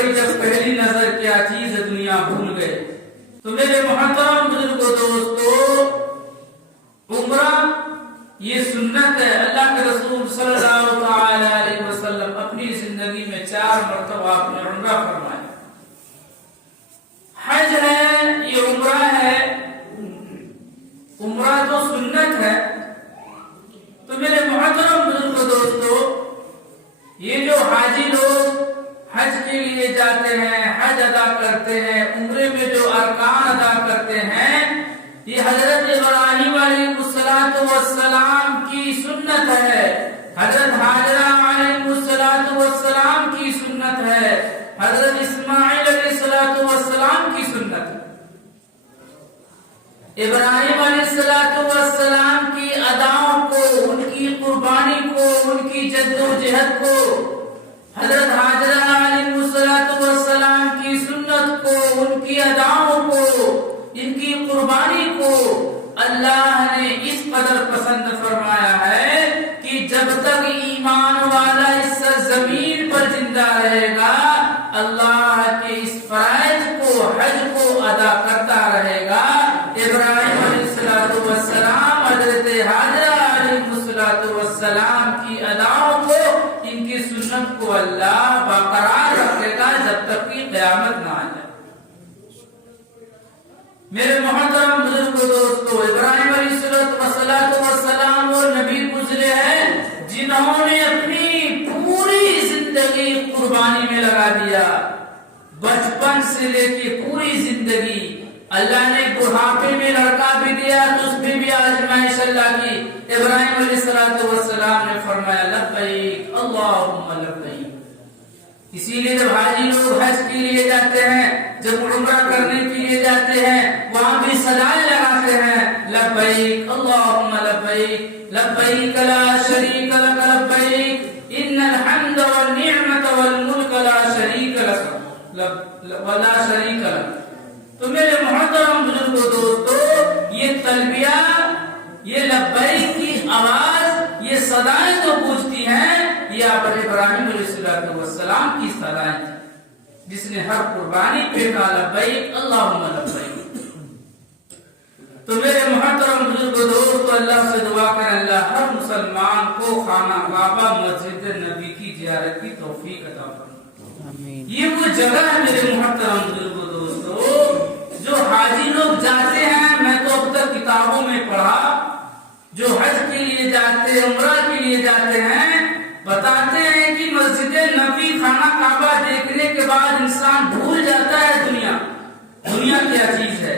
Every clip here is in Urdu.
پڑی جب پہلی نظر کیا چیز دنیا بھول گئے۔ تو میرے محترم بزرگوں دوستو، عمرہ یہ سنت ہے۔ اللہ کے رسول صلی اللہ تعالی علیہ وسلم اپنی زندگی میں 4 مرتبہ آپ نے عمرہ فرمایا۔ حج ہے، یہ عمرہ ہے، عمرہ تو سنت ہے۔ تو میرے محترم بزرگوں دوستو، یہ جو حاجی لوگ حج کے لیے جاتے ہیں، حج ادا کرتے ہیں، عمرے میں جو ارکان ادا کرتے ہیں، یہ حضرت ابراہیم علیہ السلام کی سنت ہے، حضرت حاجرہ علیہ السلام کی سنت ہے، حضرت اسماعیل علیہ السلام کی سنت ہے۔ ابراہیم علیہ السلام کی اداؤں کو، ان کی قربانی کو، ان کی جد و جہد کو، حضرت حاجرہ علیہ السلام کی سنت کو، ان کی اداؤں کو، ان کی قربانی کو اللہ نے اس قدر پسند فرمایا ہے کہ جب تک ایمان والا اس زمین پر زندہ رہے گا، اللہ کے اس فرائض کو، حج کو ادا کرتا رہے گا۔ ابراہیم علیہ السلام، حضرت حاجرہ علیہ السلام کی اداؤں کو، ان کی سنت کو اللہ برقرار رکھے گا جب تک کہ قیامت نہ آ جائے۔ میرے محترم بزرگوں دوستو، ابراہیم علیہ السلام وہ نبی گزرے ہیں جنہوں نے اپنی پوری زندگی قربانی میں لگا دیا، بچپن سے لے کے پوری زندگی۔ اللہ نے بڑھاپے میں لڑکا بھی دیا تو اس میں بھی آزمائش اللہ کی۔ ابراہیم علیہ السلام نے فرمایا لبیک اللہم لبیک۔ اسی لیے جب حاجی لوگ حج کے لیے جاتے ہیں، جب عمرہ کرنے کے لیے جاتے ہیں، وہاں بھی صدائیں لگاتے ہیں لبیک اللہم لبیک، لبیک لا شریک لک لبیک، ان الحمد والنعمت والملک لا شریک لک ولا شریک لک۔ تو میرے محترم بزرگوں دوستو، یہ تلبیہ، یہ لبیک کی آواز، یہ صدائیں جو گونجتی ہیں، یہ آپ ابراہیم علیہ السلام کی صدائیں تھیں، جس نے ہر قربانی پہ کہا لبیک اللہم لبیک۔ تو میرے محترم بزرگوں دوستو، اللہ سے دعا کریں اللہ ہر مسلمان کو خانہ کعبہ، مسجد نبی کی زیارت کی توفیق عطا فرمائے۔ یہ وہ جگہ ہے میرے محترم بزرگوں دوستو جو حاجی لوگ جاتے ہیں۔ میں تو اب تک کتابوں میں پڑھا، جو حج کے لیے جاتے ہیں، عمرہ کے لیے جاتے ہیں، بتاتے ہیں کہ مسجد نبی، خانہ کعبہ دیکھنے کے بعد انسان بھول جاتا ہے دنیا کیا چیز ہے۔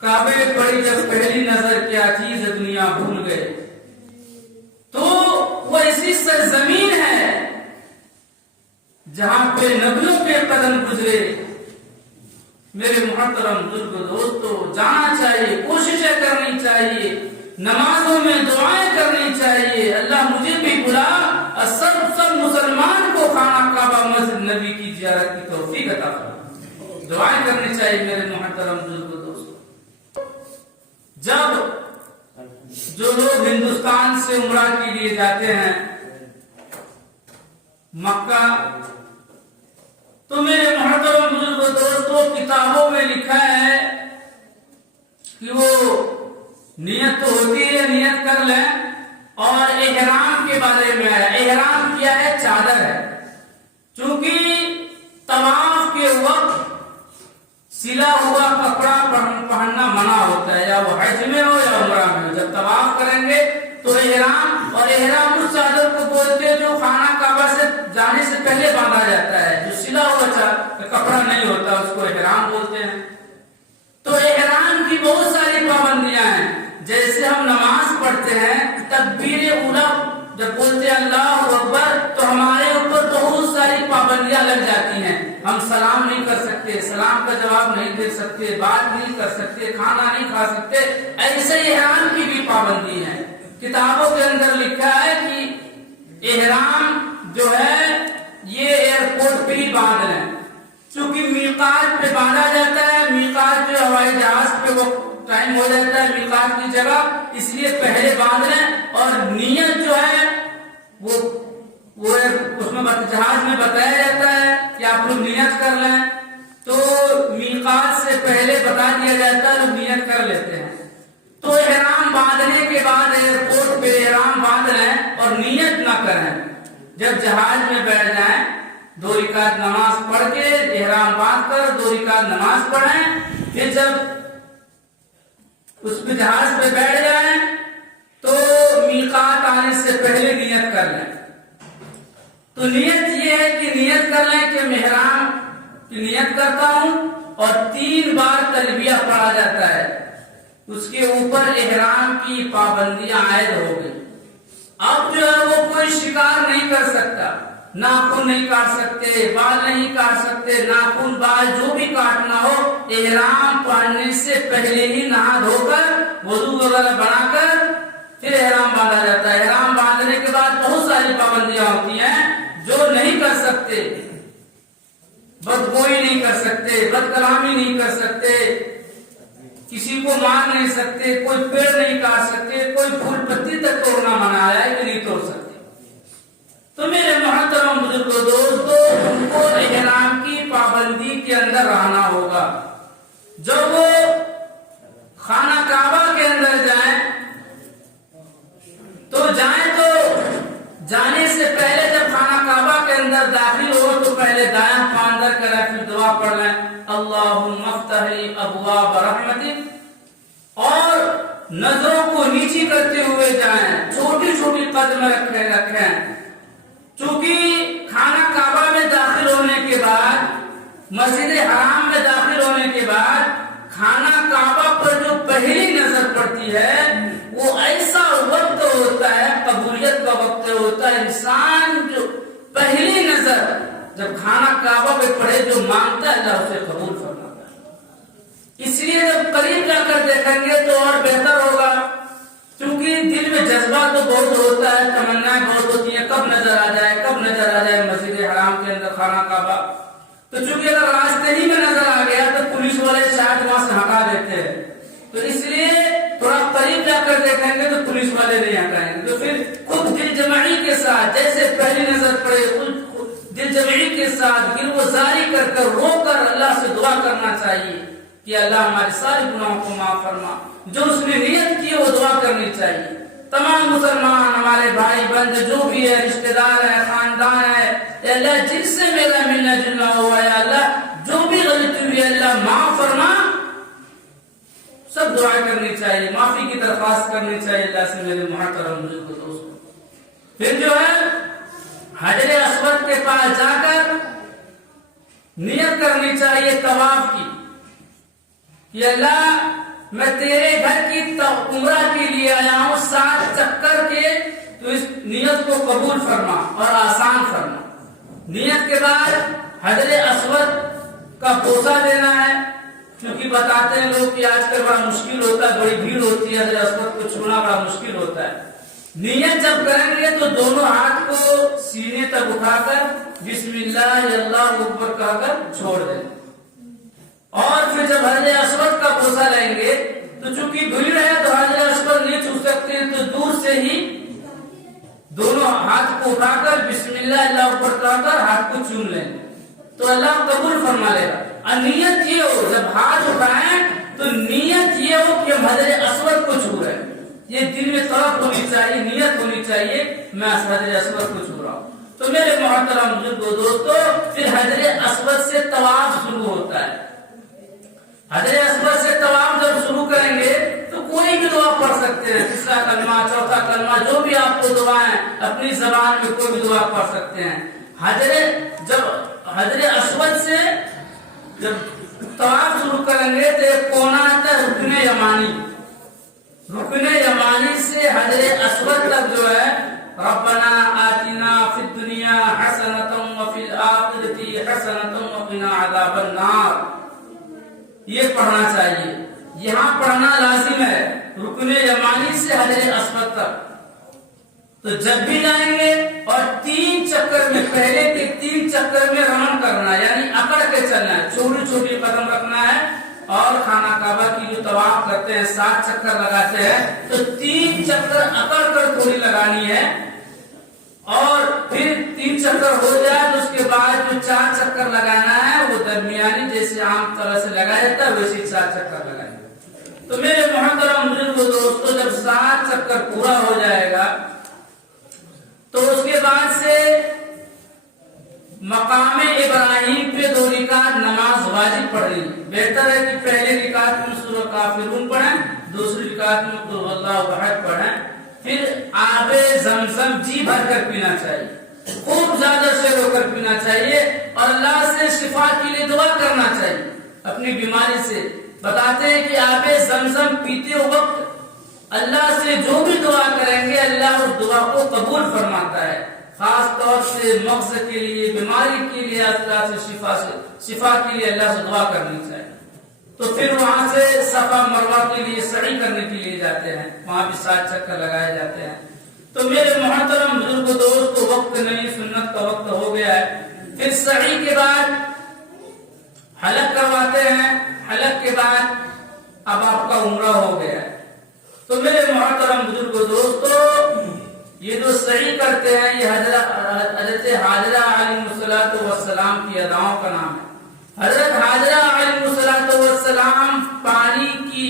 کعبے پڑی جب پہلی نظر کیا چیز دنیا بھول گئے۔ تو وہ ایسی سرزمین ہے جہاں پہ نبیوں کے قدم گزرے۔ میرے محترم بزرگ دوستو، جانا چاہیے، کوششیں کرنی چاہیے، نمازوں میں دعائیں کرنی چاہیے۔ اللہ مجھے بھی بلا اور سب مسلمان کو خانہ کعبہ، مسجد نبی کی زیارت کی توفیق عطا فرمائے۔ دعائیں کرنی چاہیے میرے محترم بزرگ دوستو۔ جب جو لوگ ہندوستان سے عمرہ کے لیے جاتے ہیں مکہ، تو میرے محترم بزرگوں دوستو، کتابوں میں لکھا ہے کہ وہ نیت تو ہوتی ہے، نیت کر لیں، اور احرام کے بارے میں ہے۔ احرام کیا ہے؟ چادر ہے۔ چونکہ طواف کے وقت سلا ہوا کپڑا پہننا منع ہوتا ہے، یا وہ حج میں ہو یا عمرہ میں ہو۔ جب طواف کریں گے تو احرام، اور احرام اس چادر کو بولتے ہیں جو خانہ کعبہ سے جانے سے پہلے باندھا جاتا ہے، جو سلا ہوا کپڑا نہیں ہوتا، اس کو احرام بولتے ہیں۔ تو احرام کی بہت ساری پابندیاں ہیں۔ جیسے ہم نماز پڑھتے ہیں، تکبیر اولیٰ جب بولتے ہیں اللہ اکبر، تو ہمارے اوپر بہت ساری پابندیاں لگ جاتی ہیں۔ ہم سلام نہیں کر سکتے، سلام کا جواب نہیں دے سکتے، بات نہیں کر سکتے، کھانا نہیں کھا سکتے۔ ایسے احرام کی بھی پابندی ہے۔ کتابوں کے اندر لکھا ہے کہ احرام جو ہے یہ ایئرپورٹ پہ ہی باندھ لیں، چونکہ میقات پہ باندھا جاتا ہے۔ میقات جو ہوائی جہاز پہ وہ ٹائم ہو جاتا ہے میقات کی جگہ، اس لیے پہلے باندھ لیں۔ اور نیت جو ہے وہ اس میں جہاز میں بتایا جاتا ہے کہ آپ آپ لوگ نیت کر لیں، تو میقات سے پہلے بتا دیا جاتا ہے، لوگ نیت کر لیتے ہیں۔ تو احرام باندھنے کے بعد ایئرپورٹ پہ احرام باندھ لیں اور نیت نہ کریں، جب جہاز میں بیٹھ جائیں 2 رکعت نماز پڑھ کے احرام باندھ کر 2 رکعت نماز پڑھیں، پھر جب اس پہ جہاز پہ بیٹھ جائیں تو میقات آنے سے پہلے نیت کر لیں۔ تو نیت یہ ہے کہ نیت کر لیں کہ میں احرام کی نیت کرتا ہوں، اور 3 بار تلبیہ پڑھا جاتا ہے، اس کے اوپر احرام کی پابندیاں عائد ہو گئی۔ اب جو ہے وہ کوئی شکار نہیں کر سکتا، ناخن نہیں کاٹ سکتے، بال نہیں کاٹ سکتے، ناخن بال جو بھی کاٹنا ہو احرام پہننے سے پہلے ہی نہا دھو کر وضو وغیرہ بنا کر پھر احرام باندھا جاتا ہے۔ احرام باندھنے کے بعد بہت ساری پابندیاں ہوتی ہیں جو نہیں کر سکتے، بدگوئی نہیں کر سکتے، بد کلامی نہیں کر سکتے، کسی کو مار نہیں سکتے، کوئی پیڑ نہیں کاٹ سکتے، کوئی پھول پتی تک توڑنا منع ہے کہ نہیں توڑ سکتے۔ تو میرے محترم بزرگوں دوستو، ان کو احرام کی پابندی کے اندر رہنا ہوگا۔ جب وہ خانہ کعبہ کے اندر جائیں تو جانے سے پہلے جب خانہ کعبہ کے اندر داخل ہو تو پہلے دائیں پاؤں اندر کریں، پھر دعا پڑھ لیں اللہم افتح لی ابواب رحمتک، اور نظروں کو نیچی کرتے ہوئے جائیں، چھوٹی چھوٹی قدم رکھیں۔ چونکہ خانہ کعبہ میں داخل ہونے کے بعد، مسجد حرام میں داخل ہونے کے بعد خانہ کعبہ پر جو پہلی نظر پڑتی ہے وہ ایسا وقت ہوتا ہے، قبولیت کا وقت ہوتا ہے۔ انسان جو پہلی نظر جب خانہ کعبہ پہ پڑھے، جو مانگتا ہے اللہ اسے قبول فرماتا ہے۔ اس لیے جب قریب جا کر دیکھیں گے تو اور بہتر ہوگا، کیونکہ دل میں جذبہ تو بہت ہوتا ہے، تمنائیں بہت ہوتی ہیں، کب نظر آ جائے، کب نظر آ جائے مسجد حرام کے اندر خانہ کعبہ۔ تو چونکہ اگر راستے ہی میں نظر آ گیا تو پولیس والے شاید وہاں سے ہٹا دیتے ہیں، تو اس لیے تھوڑا قریب جا کر دیکھیں گے تو پولیس والے نہیں ہٹائیں گے۔ تو پھر خود دل جمعی کے ساتھ، جیسے پہلی نظر پڑے دل جمعی کے ساتھ گلوزاری کر کر رو کر اللہ سے دعا کرنا چاہیے کہ اللہ ہمارے سارے گناہوں کو معاف فرما۔ جو اس نے نیت کی وہ دعا کرنی چاہیے۔ تمام مسلمان ہمارے بھائی بند جو بھی ہے، رشتہ دار ہے، خاندان ہے، اے اللہ جن سے میرا ملنا جلنا ہوا ہے، اللہ جو بھی غلطی ہوئی ہے اللہ معاف فرما، سب دعا کرنی چاہیے، معافی کی درخواست کرنی چاہیے اللہ سے میرے محترم بزرگ دوستوں۔ پھر جو ہے حجر اسود کے پاس جا کر نیت کرنی چاہیے طواف کی کہ اللہ میں تیرے گھر کی عمرہ کے لیے آیا ہوں، 7 چکر کے، تو اس نیت کو قبول فرما اور آسان فرما۔ نیت کے بعد حجر اسود کا بوسہ دینا ہے، کیونکہ بتاتے ہیں لوگ کہ آج کل بڑا مشکل ہوتا ہے، بڑی بھیڑ ہوتی ہے، حجر اسود کو چھونا بڑا مشکل ہوتا ہے۔ نیت جب کریں گے تو دونوں ہاتھ کو سینے تک اٹھا کر بسم اللہ اللہ اکبر کہہ کر چھوڑ دیں، اور پھر جب حجر اسود کا بوسہ لیں گے تو چونکہ بھیڑ ہے تو حجر اسود نہیں چھو سکتے، تو دور سے ہی دونوں ہاتھ کو اٹھا کر بسم اللہ اللہ اکبر کہہ کر ہاتھ کو چوم لیں تو اللہ قبول فرما لے گا۔ اور نیت یہ ہو، جب ہاتھ اٹھائیں تو نیت یہ ہو کہ ہم حجر اسود کو چھو رہے ہیں، یہ دل میں طرف ہونی چاہیے، نیت ہونی چاہیے میں حجر اسود کو چھو رہا ہوں۔ تو میرے محترم بزرگوں دوستو، پھر حجر اسود سے طواف شروع ہوتا ہے۔ حجر اسود سے طواف جب شروع کریں گے تو کوئی بھی دعا پڑھ سکتے ہیں، تیسرا کلمہ، چوتھا کلمہ، جو بھی آپ کو دعائیں اپنی زبان میں کوئی بھی دعا پڑھ سکتے ہیں۔ جب حجر اسود سے جب طواف شروع کریں گے تو ایک کونا آتا ہے رکن یمانی، رکن یمانی سے حجر اسود تک جو ہے ربنا آتنا فی الدنیا حسنۃ وفی الآخرۃ حسنۃ وقنا عذاب النار، یہ پڑھنا چاہیے، یہاں پڑھنا لازم ہے، رکن یمانی سے حجر اسود تک۔ تو جب بھی جائیں گے اور 3 چکر میں، پہلے کے 3 چکر میں رمن کرنا، یعنی اکڑ کے چلنا ہے، چھوٹی چھوٹی قدم رکھنا ہے، اور خانہ کعبہ کی جو طواف کرتے ہیں 7 چکر لگاتے ہیں تو 3 چکر اکڑ کر تھوڑی لگانی ہے، اور پھر 3 چکر ہو جائے تو اس کے بعد جو 4 چکر لگانا ہے وہ درمیانی جیسے عام طرح سے لگایا جاتا ہے ویسے 4 چکر لگائیں. تو میرے محترم بزرگ دوستو جب 7 چکر پورا ہو جائے گا تو اس کے بعد سے مقام ابراہیم پہ 2 رکعت نماز واجب پڑھ رہی. بہتر ہے کہ پہلے رکعت میں سورہ کافرون پڑھیں, دوسری رکعت میں قل هو اللہ احد پڑھیں. پھر آب زمزم جی بھر کر پینا چاہیے, خوب زیادہ سے رو کر پینا چاہیے اور اللہ سے شفا کے لیے دعا کرنا چاہیے اپنی بیماری سے. بتاتے ہیں کہ آب زمزم پیتے وقت اللہ سے جو بھی دعا کریں گے اللہ اس دعا کو قبول فرماتا ہے. خاص طور سے مغز کے لیے, بیماری کے لیے, اللہ سے شفا کے لیے اللہ سے دعا کرنی چاہیے. تو پھر وہاں سے صفا مروہ کے لیے سعی کرنے کے لیے جاتے ہیں, وہاں بھی 7 چکر لگائے جاتے ہیں. تو میرے محترم بزرگ دوست وقت نہیں, سنت کا وقت ہو گیا ہے. پھر سعی کے بعد حلق کرواتے ہیں, حلق کے بعد اب آپ کا عمرہ ہو گیا ہے. تو میرے محترم بزرگ دوستو یہ جو سعی کرتے ہیں یہ حضرت حاجرہ علیہ السلام کی اداؤں کا نام ہے. حضرت حاجرہ علیہ السلام پانی کی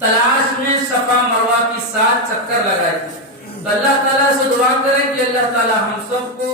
تلاش میں صفا مروہ کی 7 چکر لگائی تھی. تو اللہ تعالیٰ سے دعا کریں کہ اللہ تعالیٰ ہم سب کو